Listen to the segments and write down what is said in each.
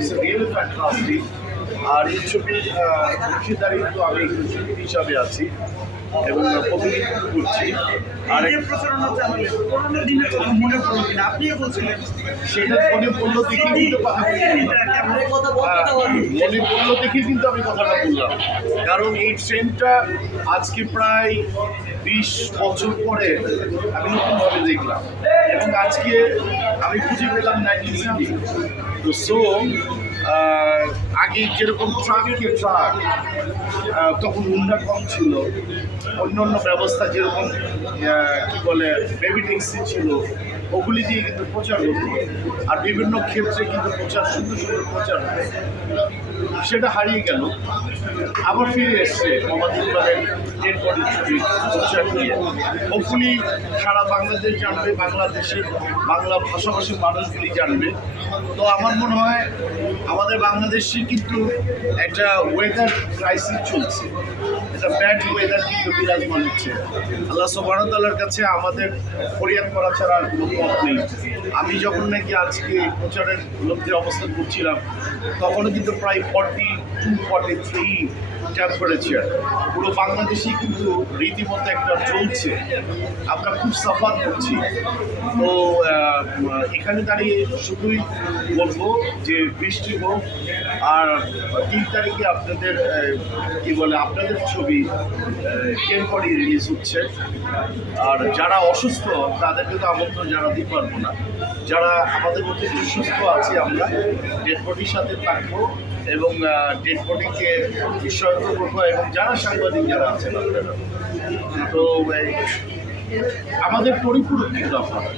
It's a real fantasy. আর এই ছবির অংশীদারি তো আমি শিল্পী হিসাবে আছি এবং প্রতিনিধিত্ব করছি। আর এই প্রচারণা চালালে করোনার দিনের কথা মনে পড়ল কিনা? আপনিও বলছিলেন। সেটা মনে পড়ল দেখি কিন্তু কথা মনে পড়ল দেখে কিন্তু আমি কথাটা বললাম। কারণ এই ট্রেনটা আজকে প্রায় বিশ বছর পরে আমি নতুনভাবে দেখলাম। এবং আজকে আমি খুঁজে পেলাম নাইনটিন সিক্সটি তো সো আগে যেরকম ট্রাককে ট্রাক তখন হুন্ডা কম ছিল। অন্য অন্য ব্যবস্থা যেরকম কি বলে বেবি ট্যাক্সি ছিল, ওগুলি দিয়ে কিন্তু প্রচার হতো। আর বিভিন্ন ক্ষেত্রে কিন্তু প্রচার, সুন্দর সুন্দর প্রচার হতো। সেটা হারিয়ে গেল। আবার ফিরে এসছে মোহাম্মদ হোপফুলি সারা বাংলাদেশ জানবে, বাংলাদেশের বাংলা ভাষাভাষী মানুষগুলি জানবে। তো আমার মনে হয় আমাদের বাংলাদেশে কিন্তু একটা ওয়েদার ক্রাইসিস চলছে। একটা ব্যাড ওয়েদার কিন্তু বিরাজমান হচ্ছে। আল্লাহ সোবানতাল্লার কাছে আমাদের ফরিয়াদ করা ছাড়া আর কোনো পথ নেই। আমি যখন নাকি আজকে প্রচারের লক্ষ্যে অবস্থান করছিলাম, তখনও কিন্তু প্রায় forty two forty three temperature পুরো বাংলাদেশেই কিন্তু রীতিমতো একটা চলছে। আমরা খুব সাফার করছি। তো এখানে দাঁড়িয়ে শুধুই বলব যে বৃষ্টি হোক আর তিন তারিখে আপনাদের কি বলে, আপনাদের ছবি কেমপরি রিলিজ হচ্ছে। আর যারা অসুস্থ, তাদেরকে তো আমন্ত্রণ জানাতে পারব না। যারা আমাদের মধ্যে সুস্থ আছি আমরা ডেড বডির সাথে থাকব এবং ডেড বডিকে বিস্ময়িত করব এবং যারা সাংবাদিক যারা আছেন আপনারা। তো আমাদের পরিপূরক কিন্তু আপনারা।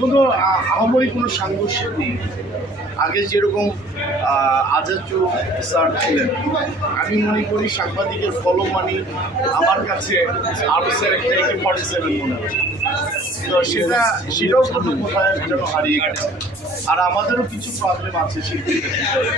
কোনো আহামরি কোনো সাংঘর্ষিক নেই। আগে যেরকম আজাদ স্যার ছিলেন, আমি মনে করি সাংবাদিকের ফলো মানি আমার কাছে আরও সেভেন থেকে ফর্টি সেভেন মনে হয়। তো সেটা, সেটাও কিন্তু কোথায় যেন হারিয়ে গেছে। আর আমাদেরও কিছু প্রবলেম আছে ভিতরে